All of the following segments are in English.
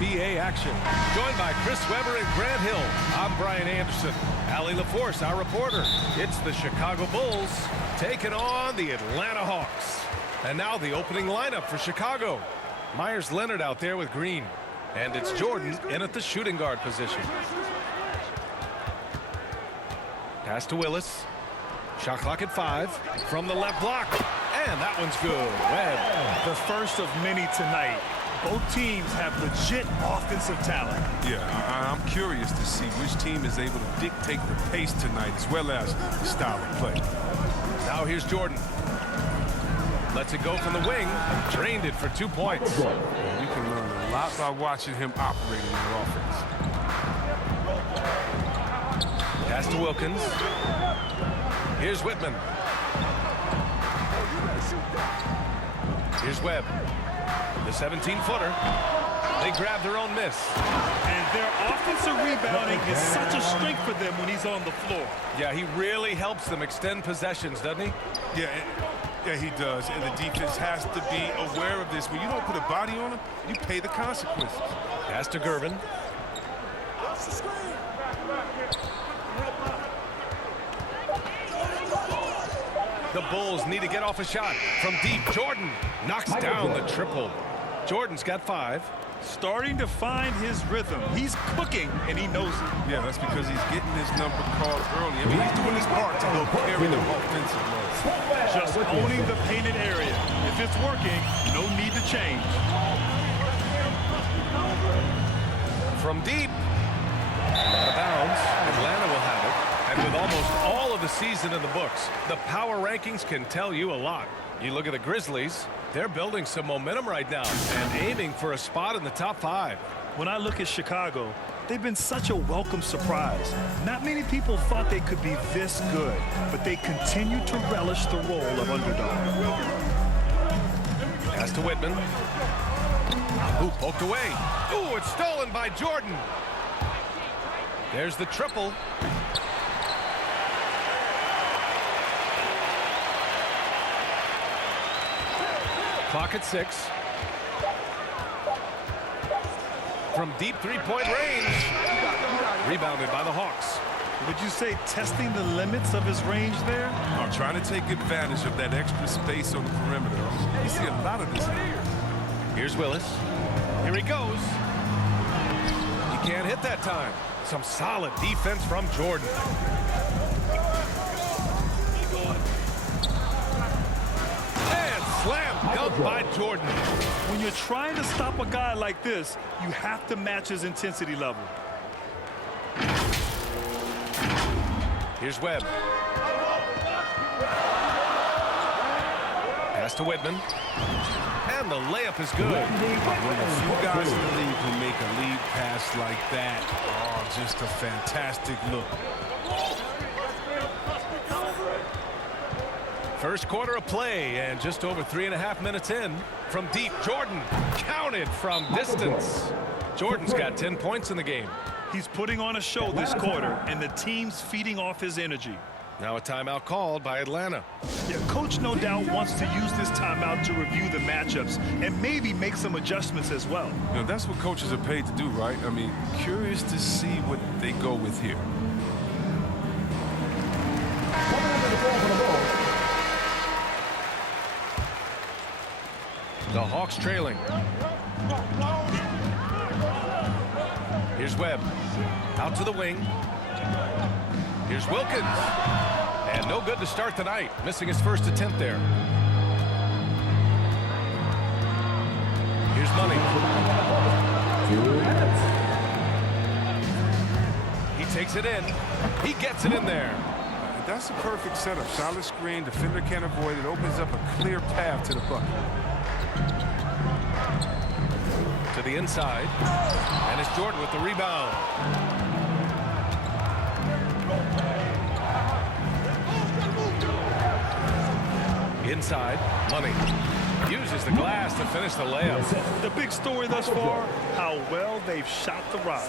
NBA action. Joined by Chris Webber and Grant Hill, I'm Brian Anderson. Allie LaForce, our reporter. It's the Chicago Bulls taking on the Atlanta Hawks. And now the opening lineup for Chicago. Myers Leonard out there with Green. And it's Jordan in at the shooting guard position. Pass to Willis. Shot clock at 5. From the left block. And that one's good. Webb. The first of many tonight. Both teams have legit offensive talent. Yeah, I'm curious to see which team is able to dictate the pace tonight as well as the style of play. Now here's Jordan. Lets it go from the wing. Drained it for 2 points. You can learn a lot by watching him operate in that offense. Pass to Wilkins. Here's Whitman. Here's Webb. The 17-footer. They grab their own miss. And their offensive rebounding is such a strength for them when he's on the floor. Yeah, he really helps them extend possessions, doesn't he? Yeah, he does. And the defense has to be aware of this. When you don't put a body on him, you pay the consequences. Pass to Gervin. The Bulls need to get off a shot from deep. Jordan knocks down the triple. Jordan's got 5. Starting to find his rhythm. He's cooking, and he knows it. Yeah, that's because he's getting his number called early. I mean, he's doing his part to help carry the offensive load. Just owning the painted area. If it's working, no need to change. From deep. Out of bounds. Atlanta will have it. And with almost all of the season in the books, the power rankings can tell you a lot. You look at the Grizzlies, they're building some momentum right now and aiming for a spot in the top 5. When I look at Chicago, they've been such a welcome surprise. Not many people thought they could be this good, but they continue to relish the role of underdog. Pass to Whitman. Ooh, poked away. Ooh, it's stolen by Jordan. There's the triple. Clock at 6. From deep three-point range. Rebounded by the Hawks. Would you say testing the limits of his range there? I'm trying to take advantage of that extra space on the perimeter. You see a lot of this here. Here's Willis. Here he goes. He can't hit that time. Some solid defense from Jordan. Slam dunk by Jordan. When you're trying to stop a guy like this, you have to match his intensity level. Here's Webb. Pass to Whitman. And the layup is good. One of the few guys in the league who make a lead pass like that. Oh, just a fantastic look. First quarter of play and just over 3.5 minutes in. From deep, Jordan counted from distance. Jordan's got 10 points in the game. He's putting on a show this quarter, and the team's feeding off his energy. Now a timeout called by Atlanta. Yeah, coach no doubt wants to use this timeout to review the matchups and maybe make some adjustments as well. You know, that's what coaches are paid to do, right? I mean, curious to see what they go with here. The Hawks trailing. Here's Webb. Out to the wing. Here's Wilkins. And no good to start the night. Missing his first attempt there. Here's Money. He takes it in. He gets it in there. That's a perfect setup. Solid screen. Defender can't avoid it. Opens up a clear path to the bucket. To the inside. And it's Jordan with the rebound. Inside. Money. Uses the glass to finish the layup. The big story thus far, how well they've shot the rock.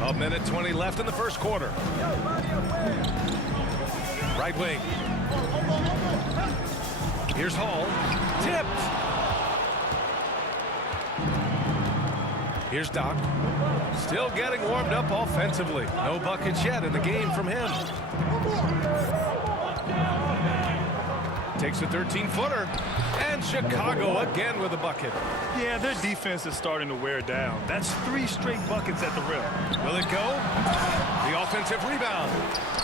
1:20 left in the first quarter. Right wing. Here's Hall. Tipped. Here's Doc. Still getting warmed up offensively. No buckets yet in the game from him. Takes a 13-footer. And Chicago again with a bucket. Yeah, their defense is starting to wear down. That's 3 straight buckets at the rim. Will it go? The offensive rebound.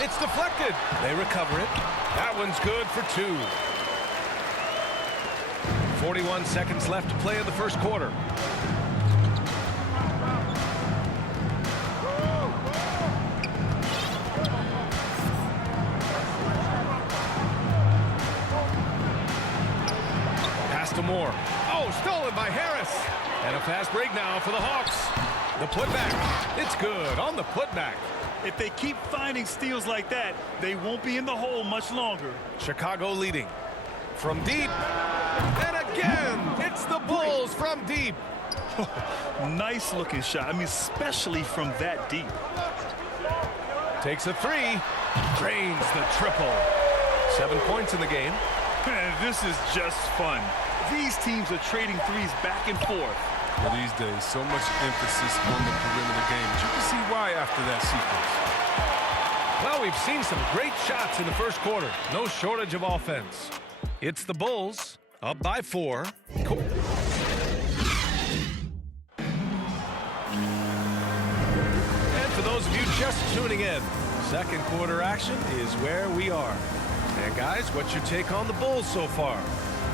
It's deflected. They recover it. That one's good for 2. 41 seconds left to play in the first quarter. Pass to Moore. Oh, stolen by Harris. And a fast break now for the Hawks. The putback. It's good on the putback. If they keep finding steals like that, they won't be in the hole much longer. Chicago leading. From deep. And again, it's the Bulls from deep. Nice looking shot. I mean, especially from that deep. Takes a 3. Drains the triple. 7 points in the game. Man, this is just fun. These teams are trading threes back and forth. Well, these days, so much emphasis on the perimeter game. But you can see why after that sequence. Well, we've seen some great shots in the first quarter. No shortage of offense. It's the Bulls up by 4. And for those of you just tuning in, second quarter action is where we are. And guys, what's your take on the Bulls so far?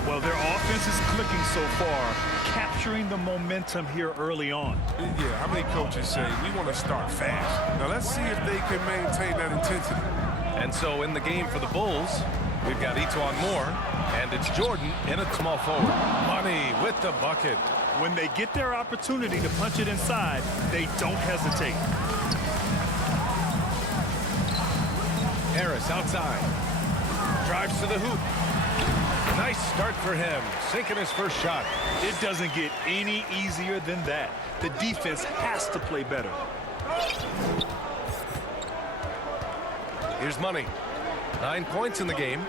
Well, their offense is clicking so far, capturing the momentum here early on. Yeah, how many coaches say, we want to start fast? Now, let's see if they can maintain that intensity. And so in the game for the Bulls, we've got Etuan Moore, and it's Jordan in a small forward. Money with the bucket. When they get their opportunity to punch it inside, they don't hesitate. Harris outside. Drives to the hoop. Nice start for him. Sinking his first shot. It doesn't get any easier than that. The defense has to play better. Here's Money. 9 points in the game.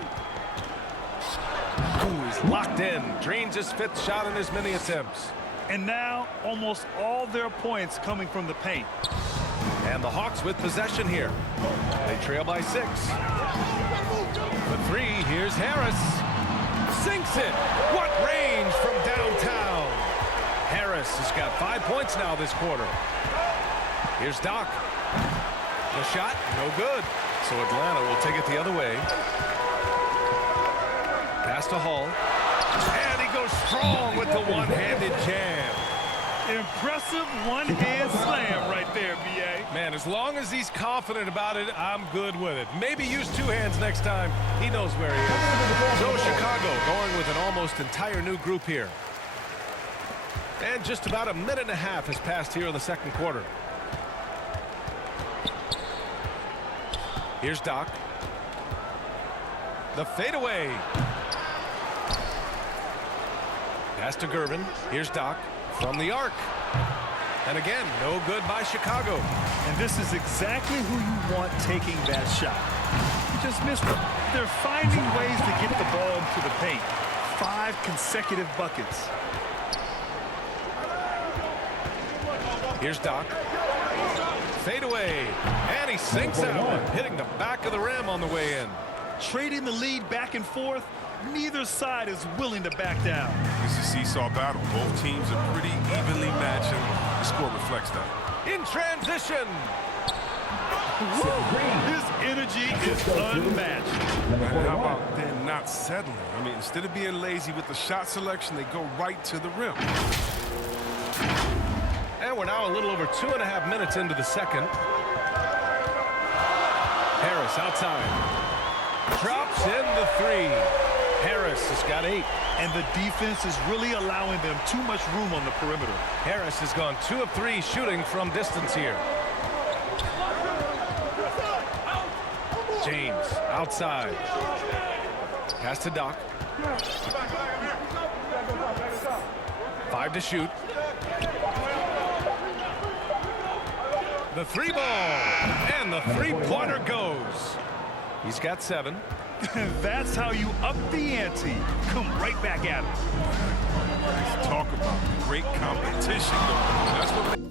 Ooh, he's locked in. Drains his 5th shot in his many attempts. And now, almost all their points coming from the paint. And the Hawks with possession here. They trail by 6. The 3, here's Harris. Sinks it. What range from downtown. Harris has got 5 points now this quarter. Here's Doc. The shot, no good. So Atlanta will take it the other way. Pass to Hall. And he goes strong with the one-handed jam. Impressive one-hand slam right there, B.A. Man, as long as he's confident about it, I'm good with it. Maybe use 2 hands next time. He knows where he is. So Chicago going with an almost entire new group here. And just about a minute and a half has passed here in the second quarter. Here's Doc. The fadeaway. Pass to Gervin. Here's Doc from the arc. And again, no good by Chicago. And this is exactly who you want taking that shot. You just missed it. They're finding ways to get the ball into the paint. 5 consecutive buckets. Here's Doc. Fadeaway. And he sinks that one, hitting the back of the rim on the way in. Trading the lead back and forth, neither side is willing to back down. It's a seesaw battle. Both teams are pretty evenly matched, and the score reflects that. In transition. His energy is unmatched. And how about them not settling? I mean, instead of being lazy with the shot selection, they go right to the rim. And we're now a little over 2.5 minutes into the second. Harris outside. Drops in the 3. Harris has got 8. And the defense is really allowing them too much room on the perimeter. Harris has gone 2 of 3 shooting from distance here. James outside. Pass to Doc. 5 to shoot. The 3 ball. And the 3-pointer goes. He's got 7. That's how you up the ante. Come right back at him. Talk about great competition going on. That's what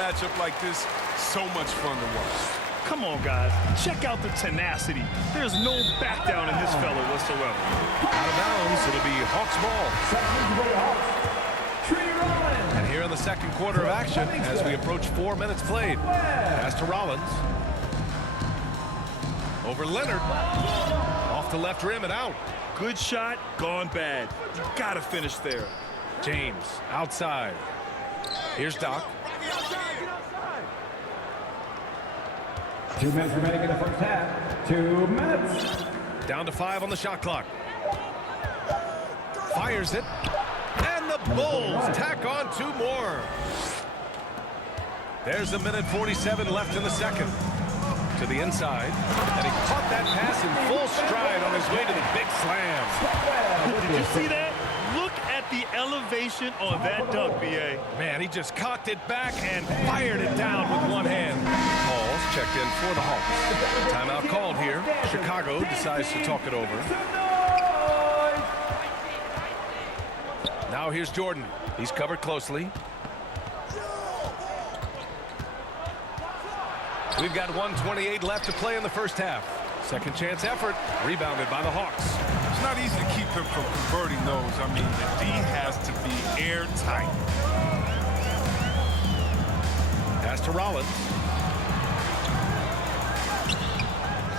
matchup like this so much fun to watch. Come on, guys. Check out the tenacity. There's no back down in this fella whatsoever. Out of bounds, it'll be Hawks ball. And here in the second quarter of action, as we approach 4 minutes played. Pass to Rollins. Over Leonard. Off the left rim and out. Good shot, gone bad. You gotta finish there. James, outside. Here's Doc. 2 minutes remaining in the first half. 2 minutes. Down to 5 on the shot clock. Fires it. And the Bulls tack on 2 more. There's 1:47 left in the second. To the inside. And he caught that pass in full stride on his way to the big slam. Did you see that? Look at the elevation on that dunk, B.A. Man, he just cocked it back and fired it down with one hand. Halls checked in for the Hawks. Timeout called here. Chicago decides to talk it over. Now here's Jordan. He's covered closely. We've got 1:28 left to play in the first half. Second chance effort, rebounded by the Hawks. It's not easy to keep him from converting those. I mean, the D has to be airtight. Pass to Rollins.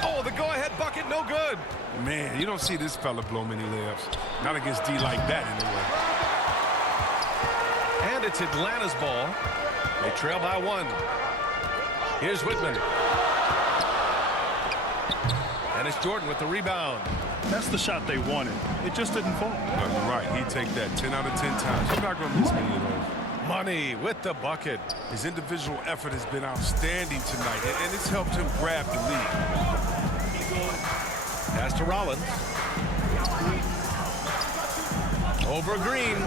Oh, the go-ahead bucket, no good. Man, you don't see this fella blow many layups. Not against D like that, anyway. And it's Atlanta's ball. They trail by 1. Here's Whitman. And it's Jordan with the rebound. That's the shot they wanted. It just didn't fall. No, you're right. He'd take that 10 out of 10 times. You're not going to miss many of those. Money with the bucket. His individual effort has been outstanding tonight, and it's helped him grab the lead. Pass to Rollins. Over Green.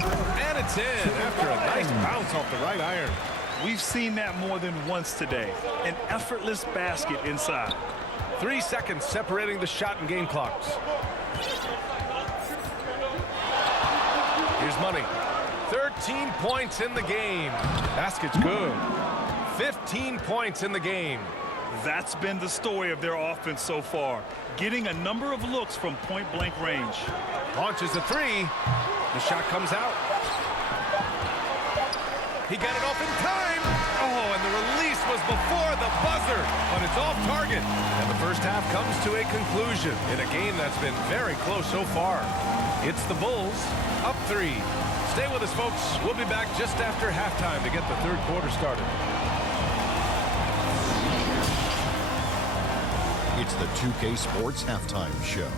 And it's in after a nice bounce off the right iron. We've seen that more than once today. An effortless basket inside. 3 seconds separating the shot and game clocks. Here's Money. 13 points in the game. Basket's good. 15 points in the game. That's been the story of their offense so far. Getting a number of looks from point-blank range. Launches a 3. The shot comes out. He got it off in time. Oh, and the release was before the buzzer, but it's off target. And the first half comes to a conclusion in a game that's been very close so far. It's the Bulls up 3. Stay with us, folks. We'll be back just after halftime to get the third quarter started. It's the 2K Sports Halftime Show.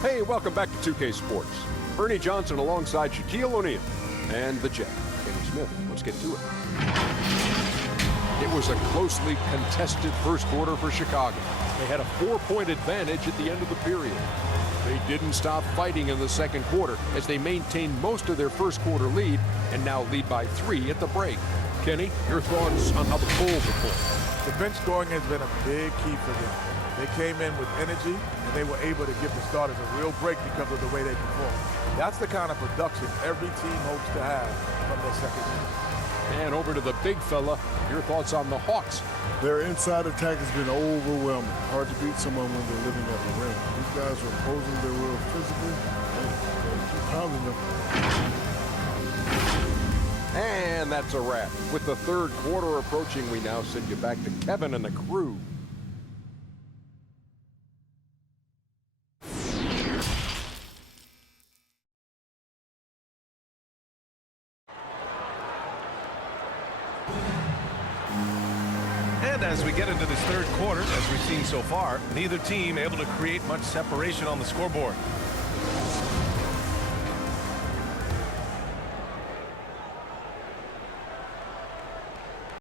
Hey, welcome back to 2K Sports. Ernie Johnson alongside Shaquille O'Neal and the Jet, Kenny Smith. Let's get to it. It was a closely contested first quarter for Chicago. They had a 4-point advantage at the end of the period. They didn't stop fighting in the second quarter as they maintained most of their first quarter lead and now lead by 3 at the break. Kenny, your thoughts on how the Bulls performed? The bench scoring has been a big key for them. They came in with energy, and they were able to give the starters a real break because of the way they performed. That's the kind of production every team hopes to have from their second unit. And over to the big fella, your thoughts on the Hawks? Their inside attack has been overwhelming. Hard to beat someone when they're living at the rim. These guys are imposing their will physically, and they keep pounding them. And that's a wrap. With the third quarter approaching, we now send you back to Kevin and the crew. And as we get into this third quarter, as we've seen so far, neither team able to create much separation on the scoreboard.